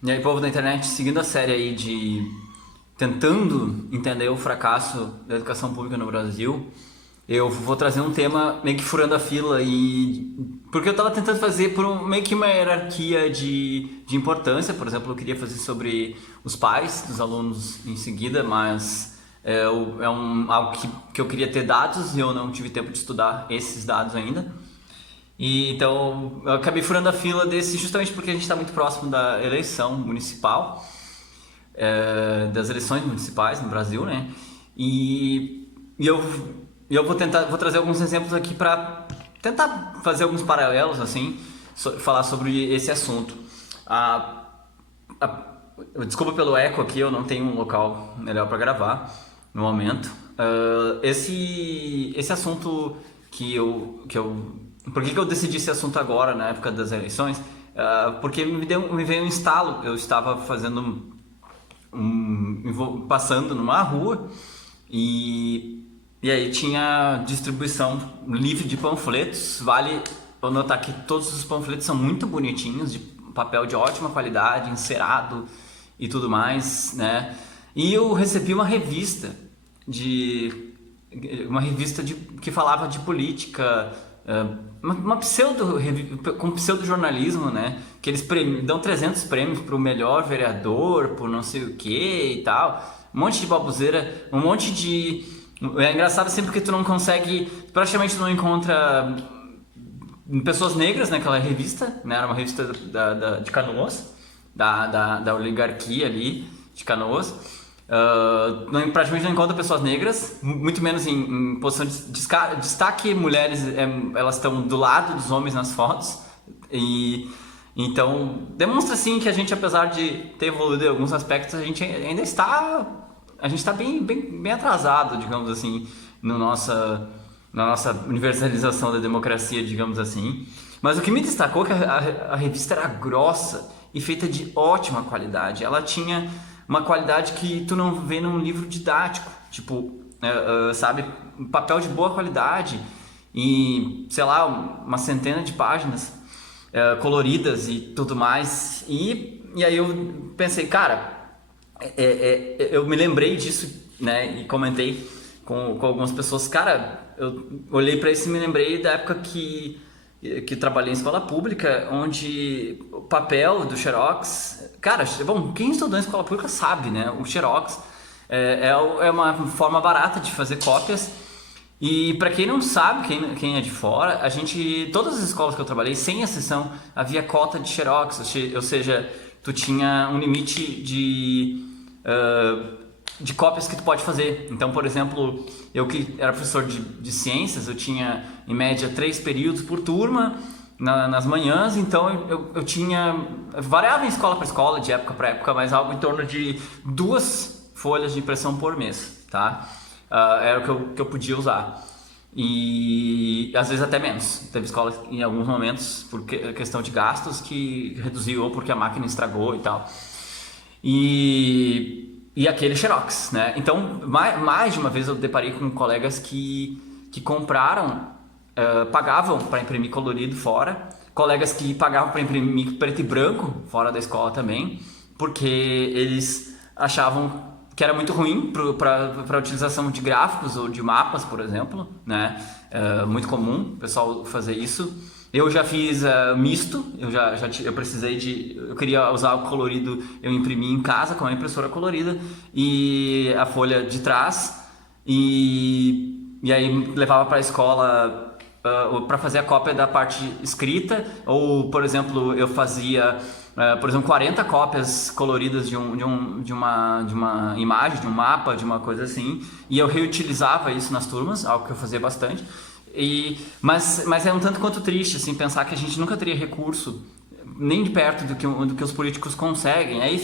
E aí, povo da internet, seguindo a série aí de tentando entender o fracasso da educação pública no Brasil, eu vou trazer um tema meio que furando a fila e porque eu tava tentando fazer meio que uma hierarquia de importância. Por exemplo, eu queria fazer sobre os pais dos alunos em seguida, mas algo que eu queria ter dados e eu não tive tempo de estudar esses dados ainda. E então eu acabei furando a fila desse justamente porque a gente está muito próximo da eleição municipal, das eleições municipais no Brasil, né? E eu vou trazer alguns exemplos aqui para tentar fazer alguns paralelos, assim, falar sobre esse assunto. A, a- Desculpa pelo eco aqui, eu não tenho um local melhor para gravar no momento. Esse assunto por que eu decidi esse assunto agora, na época das eleições? Porque me veio um estalo. Eu estava passando numa rua e aí tinha distribuição livre de panfletos. Vale eu notar que todos os panfletos são muito bonitinhos, de papel de ótima qualidade, encerado e tudo mais, né? E eu recebi de que falava de política, uma com pseudo-jornalismo, né? Que eles dão 300 prêmios para o melhor vereador, por não sei o que e tal. Um monte de baboseira, um monte de... É engraçado sempre que tu não consegue... Praticamente tu não encontra pessoas negras naquela revista, né? Era uma revista de Canoas, da oligarquia ali de Canoas. Praticamente não encontra pessoas negras, muito menos em posição de destaque. Mulheres, elas estão do lado dos homens nas fotos, e então demonstra assim que a gente, apesar de ter evoluído em alguns aspectos, a gente está bem atrasado, digamos assim, na nossa universalização da democracia, digamos assim. Mas o que me destacou é que a revista era grossa e feita de ótima qualidade. Ela tinha uma qualidade que tu não vê num livro didático, tipo, sabe, papel de boa qualidade e, sei lá, uma centena de páginas coloridas e tudo mais. E aí eu pensei, cara, eu me lembrei disso, né, e comentei com algumas pessoas. Cara, eu olhei para isso e me lembrei da época que trabalhei em escola pública, onde o papel do Xerox... Cara, bom, quem estudou em escola pública sabe, né? O Xerox é uma forma barata de fazer cópias. E para quem não sabe, quem é de fora, todas as escolas que eu trabalhei, sem exceção, havia cota de Xerox. Ou seja, tu tinha um limite de cópias que tu pode fazer. Então, por exemplo, eu que era professor de ciências, eu tinha em média 3 períodos por turma nas manhãs. Então eu tinha, variava em escola para escola, de época para época, mas algo em torno de 2 folhas de impressão por mês, tá? Era o que eu podia usar. E às vezes até menos. Teve escola em alguns momentos, por questão de gastos, que reduziu, ou porque a máquina estragou e tal. E aquele Xerox, né? Então, mais de uma vez eu deparei com colegas que compraram, pagavam para imprimir colorido fora, colegas que pagavam para imprimir preto e branco fora da escola também, porque eles achavam que era muito ruim para a utilização de gráficos ou de mapas, por exemplo, né? Muito comum o pessoal fazer isso. Eu já fiz misto. Eu queria usar o colorido, eu imprimi em casa com a impressora colorida e a folha de trás, e aí levava para a escola para fazer a cópia da parte escrita. Ou, por exemplo, eu fazia, por exemplo, 40 cópias coloridas de uma imagem, de um mapa, de uma coisa assim, e eu reutilizava isso nas turmas, algo que eu fazia bastante. Mas é um tanto quanto triste, assim, pensar que a gente nunca teria recurso nem de perto do que os políticos conseguem. Aí,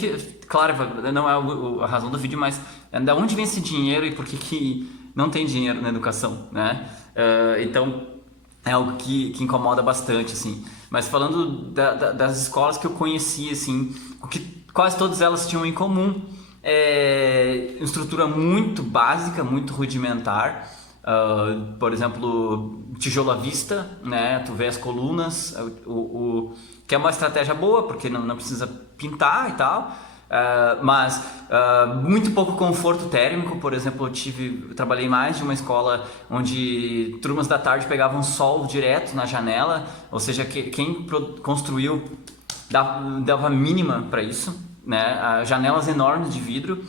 claro, não é a razão do vídeo, mas de onde vem esse dinheiro e por que não tem dinheiro na educação, né? Então é algo que incomoda bastante, assim. Mas falando das escolas que eu conheci, assim, o que quase todas elas tinham em comum é estrutura muito básica, muito rudimentar. Por exemplo, tijolo à vista, né? Tu vê as colunas, que é uma estratégia boa, porque não precisa pintar e tal. Mas muito pouco conforto térmico. Por exemplo, eu trabalhei mais de uma escola onde turmas da tarde pegavam sol direto na janela, ou seja, quem construiu dava mínima para isso, né? Janelas enormes de vidro,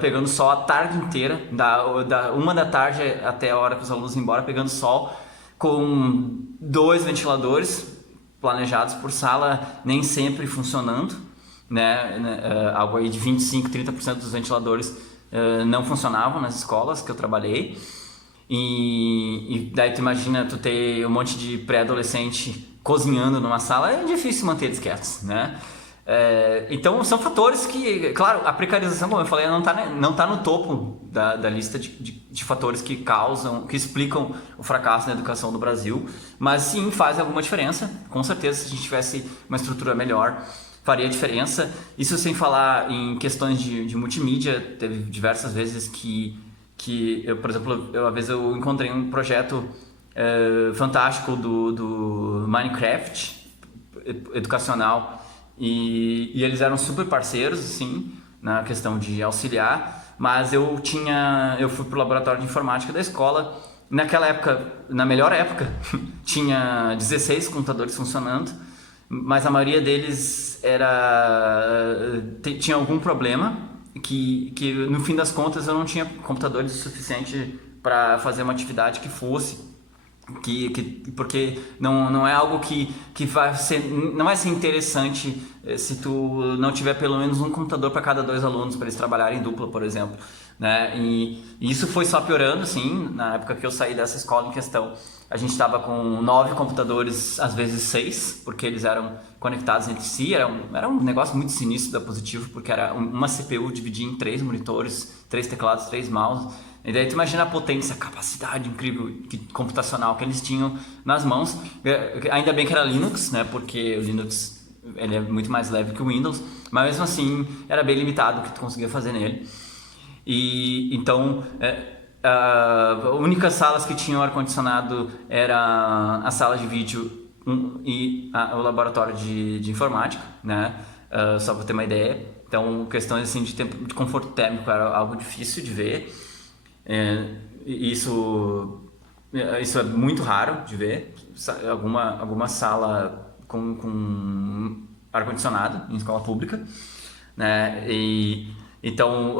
pegando sol a tarde inteira, da 1 da tarde até a hora que os alunos iam embora, pegando sol, com 2 ventiladores planejados por sala, nem sempre funcionando, né? Algo aí de 25, 30% dos ventiladores não funcionavam nas escolas que eu trabalhei. E daí tu imagina tu ter um monte de pré-adolescente cozinhando numa sala, é difícil manter eles quietos, né? Então são fatores que, claro, a precarização, como eu falei, não tá no topo da lista de fatores que explicam o fracasso na educação do Brasil, mas sim faz alguma diferença. Com certeza, se a gente tivesse uma estrutura melhor, faria diferença. Isso sem falar em questões de multimídia. Teve diversas vezes que eu, por exemplo, uma vez eu encontrei um projeto fantástico do Minecraft educacional, e eles eram super parceiros, assim, na questão de auxiliar, mas eu fui pro laboratório de informática da escola. Naquela época, na melhor época, tinha 16 computadores funcionando, mas a maioria deles tinha algum problema, que no fim das contas eu não tinha computadores o suficiente para fazer uma atividade que fosse, porque não é algo que não vai ser interessante se tu não tiver pelo menos um computador para cada 2 alunos, para eles trabalharem em dupla, por exemplo, né? E isso foi só piorando, assim. Na época que eu saí dessa escola em questão, a gente estava com 9 computadores, às vezes 6, porque eles eram conectados entre si. Era um negócio muito sinistro da Positivo, porque era uma CPU dividida em 3 monitores, 3 teclados, 3 mouses. E daí tu imagina a potência, a capacidade incrível computacional que eles tinham nas mãos. Ainda bem que era Linux, né? Porque o Linux ele é muito mais leve que o Windows, mas mesmo assim era bem limitado o que tu conseguia fazer nele. E então as únicas salas que tinham ar-condicionado era a sala de vídeo e o laboratório de informática, né? Só para ter uma ideia. Então, questões assim de conforto térmico era algo difícil de ver. Isso é muito raro de ver. Alguma sala com ar-condicionado em escola pública, né? Então,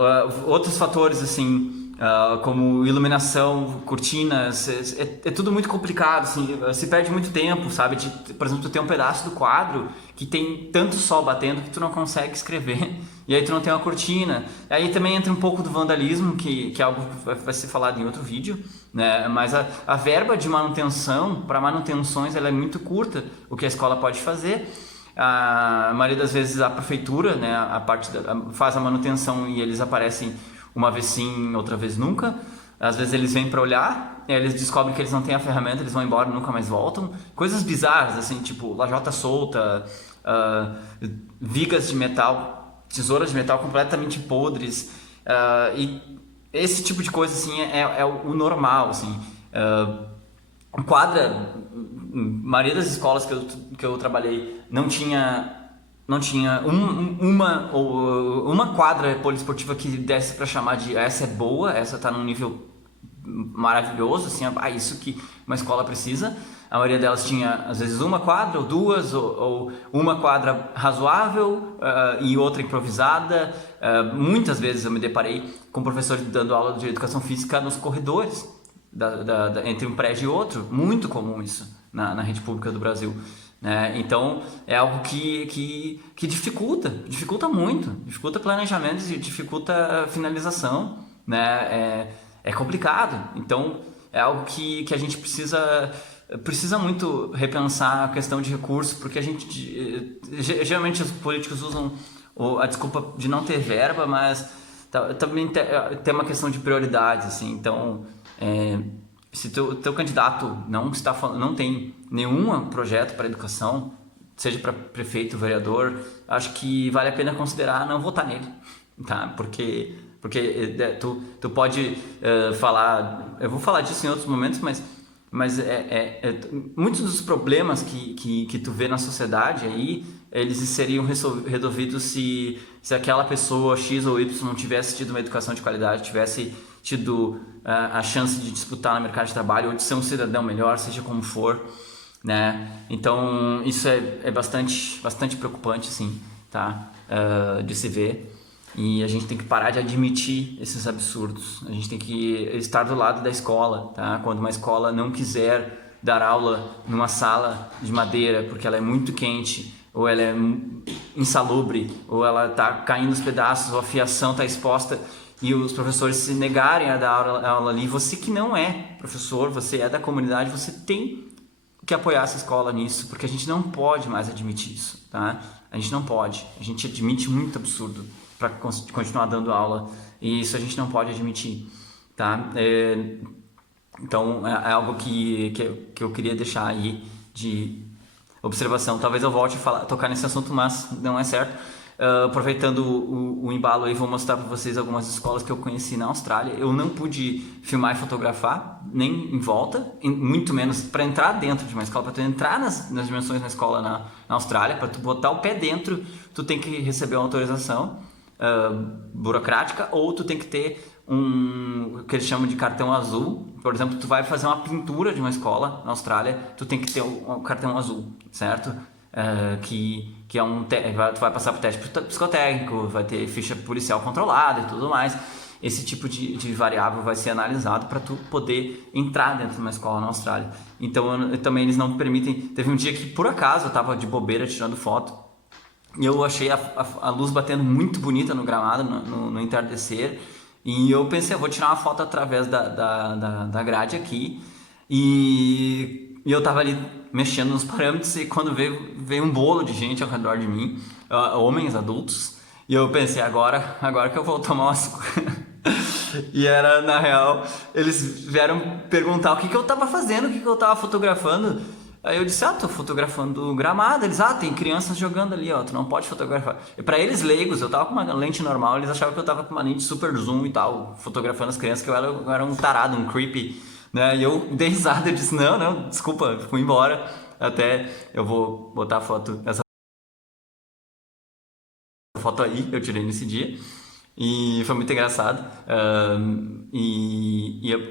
outros fatores assim, como iluminação, cortinas, é tudo muito complicado, assim, se perde muito tempo, sabe? Por exemplo, tu tem um pedaço do quadro que tem tanto sol batendo que tu não consegue escrever, e aí tu não tem uma cortina. Aí também entra um pouco do vandalismo, que é algo que vai ser falado em outro vídeo, né? Mas a verba de manutenção, para manutenções, ela é muito curta, o que a escola pode fazer. A maioria das vezes a prefeitura, né, faz a manutenção e eles aparecem uma vez sim, outra vez nunca. Às vezes eles vêm para olhar, eles descobrem que eles não têm a ferramenta, eles vão embora e nunca mais voltam. Coisas bizarras, assim, tipo lajota solta, vigas de metal, tesouras de metal completamente podres. E esse tipo de coisa, assim, é o normal, assim. Quadra, a maioria das escolas que eu trabalhei não tinha uma quadra poliesportiva que desse para chamar de essa é boa, essa tá num nível maravilhoso, assim, isso que uma escola precisa. A maioria delas tinha às vezes uma quadra ou duas, ou uma quadra razoável e outra improvisada. Muitas vezes eu me deparei com professores dando aula de educação física nos corredores entre um prédio e outro. Muito comum isso na rede pública do Brasil, né? Então é algo que dificulta muito, dificulta planejamento, dificulta finalização, né? É complicado. Então é algo que a gente precisa muito repensar a questão de recursos, porque geralmente os políticos usam a desculpa de não ter verba, mas também tem uma questão de prioridades, assim. Então se teu candidato não tem nenhum projeto para educação, seja para prefeito, vereador, acho que vale a pena considerar não votar nele, tá? Porque Porque tu pode falar, eu vou falar disso em outros momentos, mas muitos dos problemas que tu vê na sociedade aí, eles seriam resolvidos se aquela pessoa X ou Y não tivesse tido uma educação de qualidade, tivesse tido a chance de disputar no mercado de trabalho ou de ser um cidadão melhor, seja como for, né? Então isso é bastante preocupante, assim, tá? De se ver. E a gente tem que parar de admitir esses absurdos. A gente tem que estar do lado da escola, tá? Quando uma escola não quiser dar aula numa sala de madeira porque ela é muito quente, ou ela é insalubre, ou ela está caindo aos pedaços, ou a fiação está exposta, e os professores se negarem a dar aula ali, você que não é professor, você é da comunidade, você tem que apoiar essa escola nisso, porque a gente não pode mais admitir isso, tá? A gente não pode. A gente admite muito absurdo para continuar dando aula, e isso a gente não pode admitir, tá? Então é algo que eu queria deixar aí de observação. Talvez eu volte a tocar nesse assunto, mas não é certo. Aproveitando o embalo aí, vou mostrar para vocês algumas escolas que eu conheci na Austrália. Eu não pude filmar e fotografar, nem em volta, muito menos para entrar dentro de uma escola. Para tu entrar nas dimensões da escola na Austrália, para tu botar o pé dentro, tu tem que receber uma autorização burocrática, ou tu tem que ter o que eles chamam de cartão azul. Por exemplo, tu vai fazer uma pintura de uma escola na Austrália, tu tem que ter um cartão azul, certo? Que é tu vai passar por teste psicotécnico, vai ter ficha policial controlada e tudo mais. Esse tipo de variável vai ser analisado para tu poder entrar dentro de uma escola na Austrália. Então também eles não permitem. Teve um dia que por acaso eu estava de bobeira tirando foto e eu achei a luz batendo muito bonita no gramado, no entardecer, e eu pensei, eu vou tirar uma foto através da grade aqui, e eu tava ali mexendo nos parâmetros, e quando veio um bolo de gente ao redor de mim, homens adultos, e eu pensei, agora que eu vou tomar umas... E era, na real, eles vieram perguntar o que eu tava fazendo, o que eu tava fotografando. Aí eu disse, tô fotografando o gramado. Eles, tem crianças jogando ali, tu não pode fotografar. E pra eles leigos, eu tava com uma lente normal, eles achavam que eu tava com uma lente super zoom e tal, fotografando as crianças, que eu era um tarado, um creepy, né? E eu dei risada, eu disse, não, desculpa, fui embora. Até eu vou botar essa foto aí, eu tirei nesse dia. E foi muito engraçado.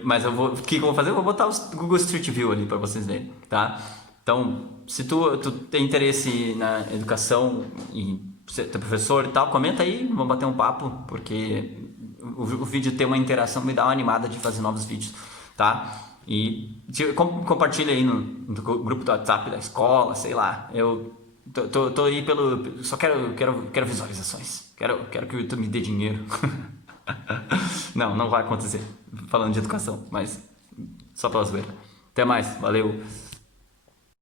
Mas o que eu vou fazer? Eu vou botar o Google Street View ali para vocês verem, tá? Então, se tu tem interesse na educação e ser professor e tal, comenta aí, vamos bater um papo, porque o vídeo tem uma interação, me dá uma animada de fazer novos vídeos, tá? E compartilha aí no grupo do WhatsApp da escola, sei lá. Eu tô aí só quero visualizações. Quero que o YouTube me dê dinheiro. Não vai acontecer falando de educação, mas só pela zoeira. Até mais, valeu!